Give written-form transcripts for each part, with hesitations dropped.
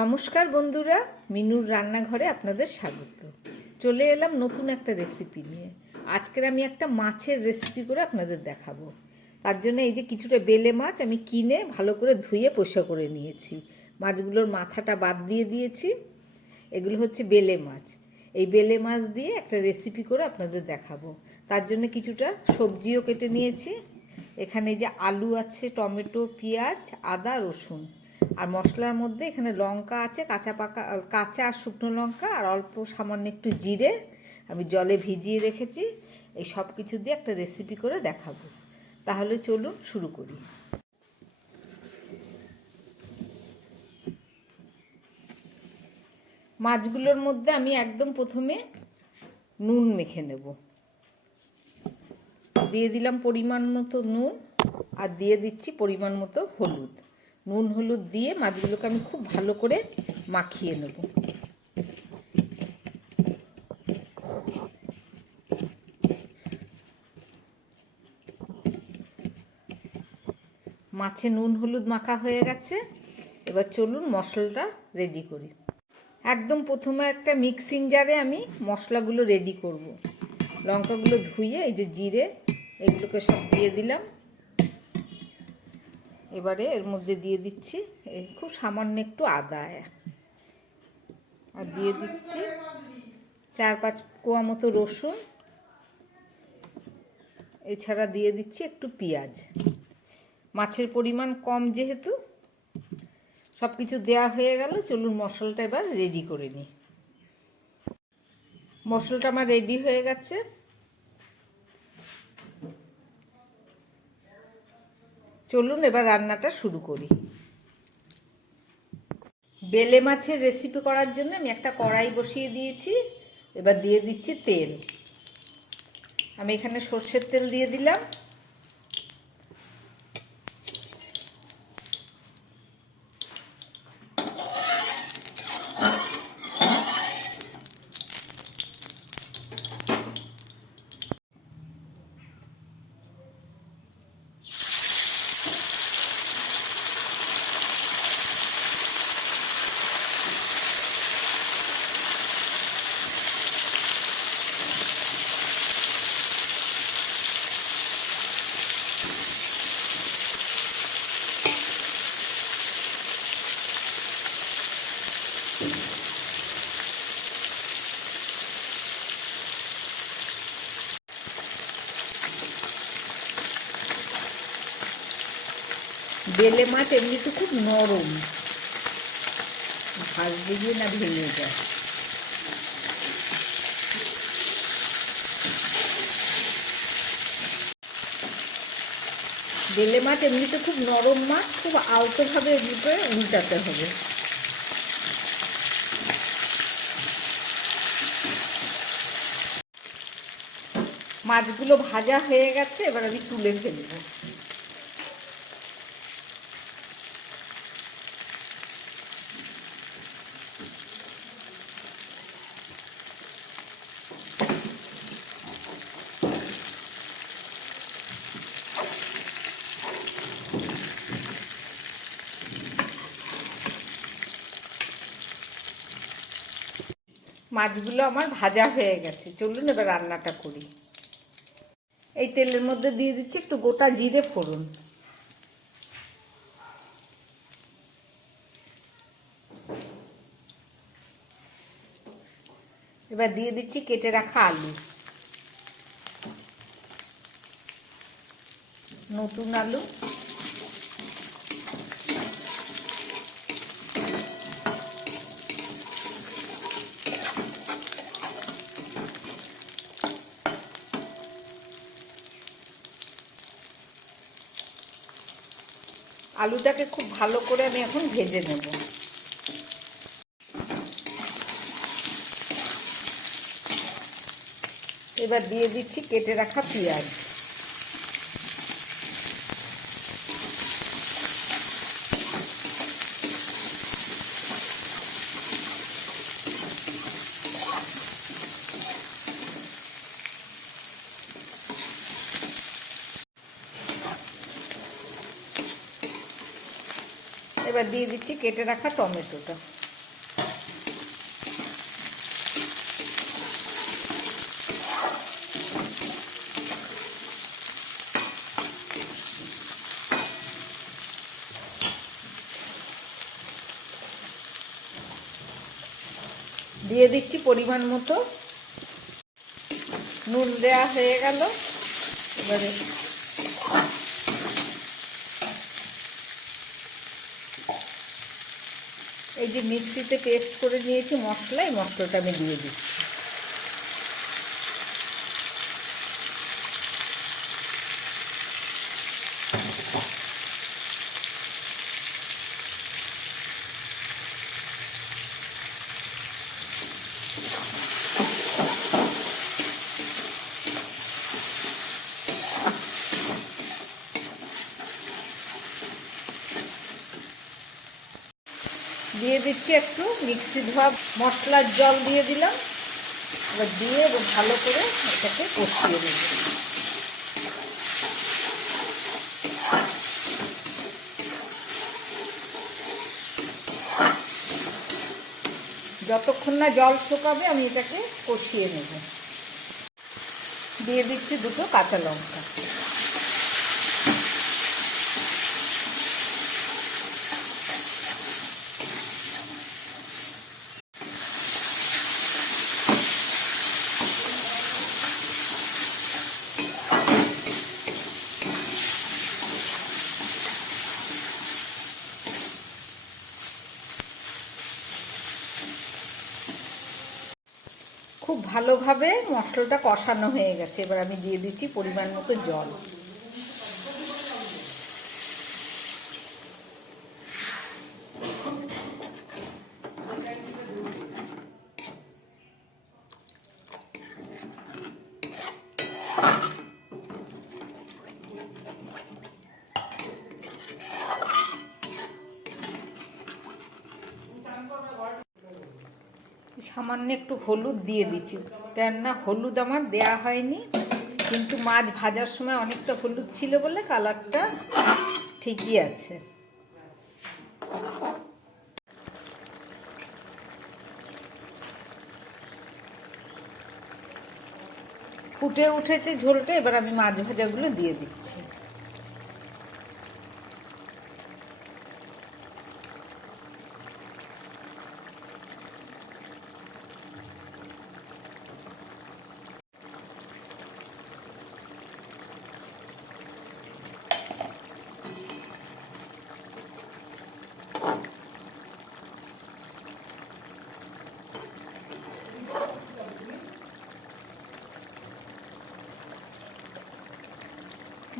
নমস্কার বন্ধুরা, মিনুর রান্নাঘরে আপনাদের স্বাগত। চলে এলাম নতুন একটা রেসিপি নিয়ে। আজকের আমি একটা মাছের রেসিপি করে আপনাদের দেখাবো। তার জন্য এই যে কিছুটা বেলে মাছ আমি কিনে ভালো করে ধুয়ে পরিষ্কার করে নিয়েছি। মাছগুলোর মাথাটা বাদ দিয়ে দিয়েছি। এগুলো হচ্ছে বেলে মাছ। এই বেলে মাছ দিয়ে একটা রেসিপি করে আপনাদের দেখাবো। তার জন্য কিছুটা সবজিও কেটে নিয়েছি। এখানে যে আলু আছে, টমেটো, পেঁয়াজ, আদা, রসুন। আর মশলার মধ্যে এখানে লঙ্কা আছে, কাঁচা আর শুকনো লঙ্কা, আর অল্প সামান্য একটু জিরে আমি জলে ভিজিয়ে রেখেছি। এই সব কিছু দিয়ে একটা রেসিপি করে দেখাবো। তাহলে চলুন শুরু করি। মাছগুলোর মধ্যে আমি একদম প্রথমে নুন মেখে নেব। দিয়ে দিলাম পরিমাণ মতো নুন, আর দিয়ে দিচ্ছি পরিমাণ মতো হলুদ। নুন হলুদ দিয়ে মাছগুলোকে আমি খুব ভালো করে মাখিয়ে নেব। মাছে নুন হলুদ মাখা হয়ে গেছে। এবার চলুন মশলাটা রেডি করি। একদম প্রথমে একটা মিক্সিং জারে আমি মশলাগুলো রেডি করব। লঙ্কাগুলো ধুয়ে এই যে জিরে এগুলোকে সব দিয়ে দিলাম। এবারে এর মধ্যে দিয়ে দিচ্ছি এই খুব সামান্য একটু আদা, আর দিয়ে দিচ্ছি 4-5 কোয়া মতো রসুন। এছাড়া দিয়ে দিচ্ছি একটু পেঁয়াজ। মাছের পরিমাণ কম যেহেতু সব কিছু দেওয়া হয়ে গেল। চলুন মশলাটা এবার রেডি করে নিই। মশলাটা আমার রেডি হয়ে গেছে। চলুন এবার রান্নাটা শুরু করি। বেলে মাছের রেসিপি করার জন্য আমি একটা কড়াই বসিয়ে দিয়েছি। এবার দিয়ে দিচ্ছি তেল। আমি এখানে সর্ষের তেল দিয়ে দিলাম। বেলে মাছ এমনিতে খুব নরম, ভাজতে গিয়ে না ভেঙে যায়। বেলে মাছ এমনিতে খুব নরম মাছ, খুব আলতোভাবে এগুলোকে উল্টাতে হবে। মাছগুলো ভাজা হয়ে গেছে, এবার আমি তুলে ফেলবো। মাছগুলো আমার ভাজা হয়ে গেছে। চলুন এবার রান্নাটা করি। এই তেলের মধ্যে দিয়ে দিচ্ছি একটু গোটা জিরে ফোড়ন। এবার দিয়ে দিচ্ছি কেটে রাখা আলু। নতুন আলু। আলুটাকে খুব ভালো করে আমি এখন ভেজে নেব। এবার দিয়ে দিচ্ছি কেটে রাখা পেঁয়াজ। এবার দিয়ে দিচ্ছি কেটে রাখা টমেটোটা। দিয়ে দিচ্ছি পরিমাণ মতো নুন। দেওয়া হয়ে গেল। এবারে এই যে মিক্সিতে পেস্ট করে নিয়েছি মশলা, এই মশলাটা আমি দিয়ে দিচ্ছি। দিয়ে দিচ্ছি একটু মিক্সি ধোয়া মশলার জল দিয়ে দিলাম। এবার দিয়ে ভালো করে এটাকে কষিয়ে নেব। যতক্ষণ না জল শুকাবে আমি এটাকে কষিয়ে নেব। দিয়ে দিচ্ছি দুটো কাঁচা লঙ্কা। খুব ভালোভাবে মশলাটা কষানো হয়ে গেছে। এবার আমি দিয়ে দিচ্ছি পরিমাণ মতো জল। সামান্য একটু হলুদ দিয়ে দিচ্ছি, কেননা হলুদ আমার দেয়া হয়নি, কিন্তু মাছ ভাজার সময় অনেকটা হলুদ ছিল বলে কালারটা ঠিকই আছে। ফুটে উঠেছে ঝোলটা। এবার আমি মাছ ভাজাগুলো দিয়ে দিচ্ছি।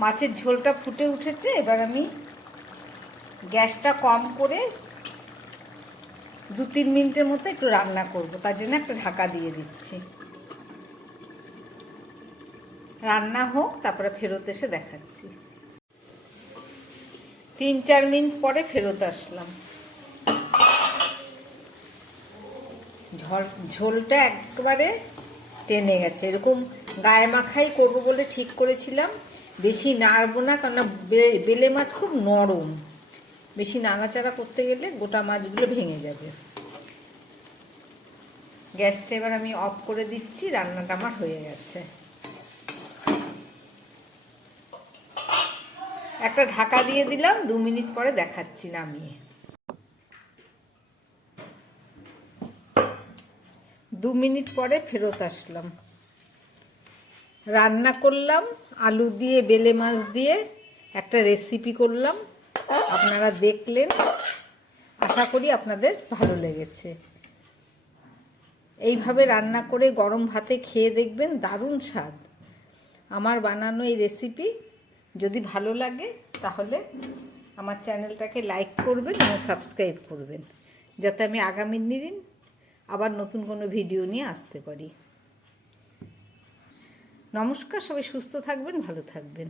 মাছের ঝোলটা ফুটে উঠেছে। এবার আমি গ্যাসটা কম করে 2-3 মিনিটের মতো একটু রান্না করব, তার জন্য একটা ঢাকা দিয়ে দিচ্ছি। রান্না হোক, তারপরে ফেরত এসে দেখাচ্ছি। 3-4 মিনিট পরে ফেরত আসলাম। ঝোলটা একবারে টেনে গেছে। এরকম গায়ে মাখাই করবো বলে ঠিক করেছিলাম, বেশি নাড়বো না, কেননা বেলে মাছ খুব নরম, বেশি নাড়াচাড়া করতে গেলে গোটা মাছগুলো ভেঙে যাবে। গ্যাসটা এবার আমি অফ করে দিচ্ছি। রান্নাটা আমার হয়ে গেছে। একটা ঢাকা দিয়ে দিলাম, 2 মিনিট পরে দেখাচ্ছি নামিয়ে। 2 মিনিট পরে ফেরত আসলাম। রান্না করলাম আলু দিয়ে বেলে মাছ দিয়ে একটা রেসিপি করলাম, আপনারা দেখলেন। আশা করি আপনাদের ভালো লেগেছে। এইভাবে রান্না করে গরম ভাতে খেয়ে দেখবেন, দারুণ স্বাদ। আমার বানানো এই রেসিপি যদি ভালো লাগে তাহলে আমার চ্যানেলটাকে লাইক করবেন এবং সাবস্ক্রাইব করবেন, যাতে আমি আগামী দিন আবার নতুন কোনো ভিডিও নিয়ে আসতে পারি। নমস্কার, সবাই সুস্থ থাকবেন, ভালো থাকবেন।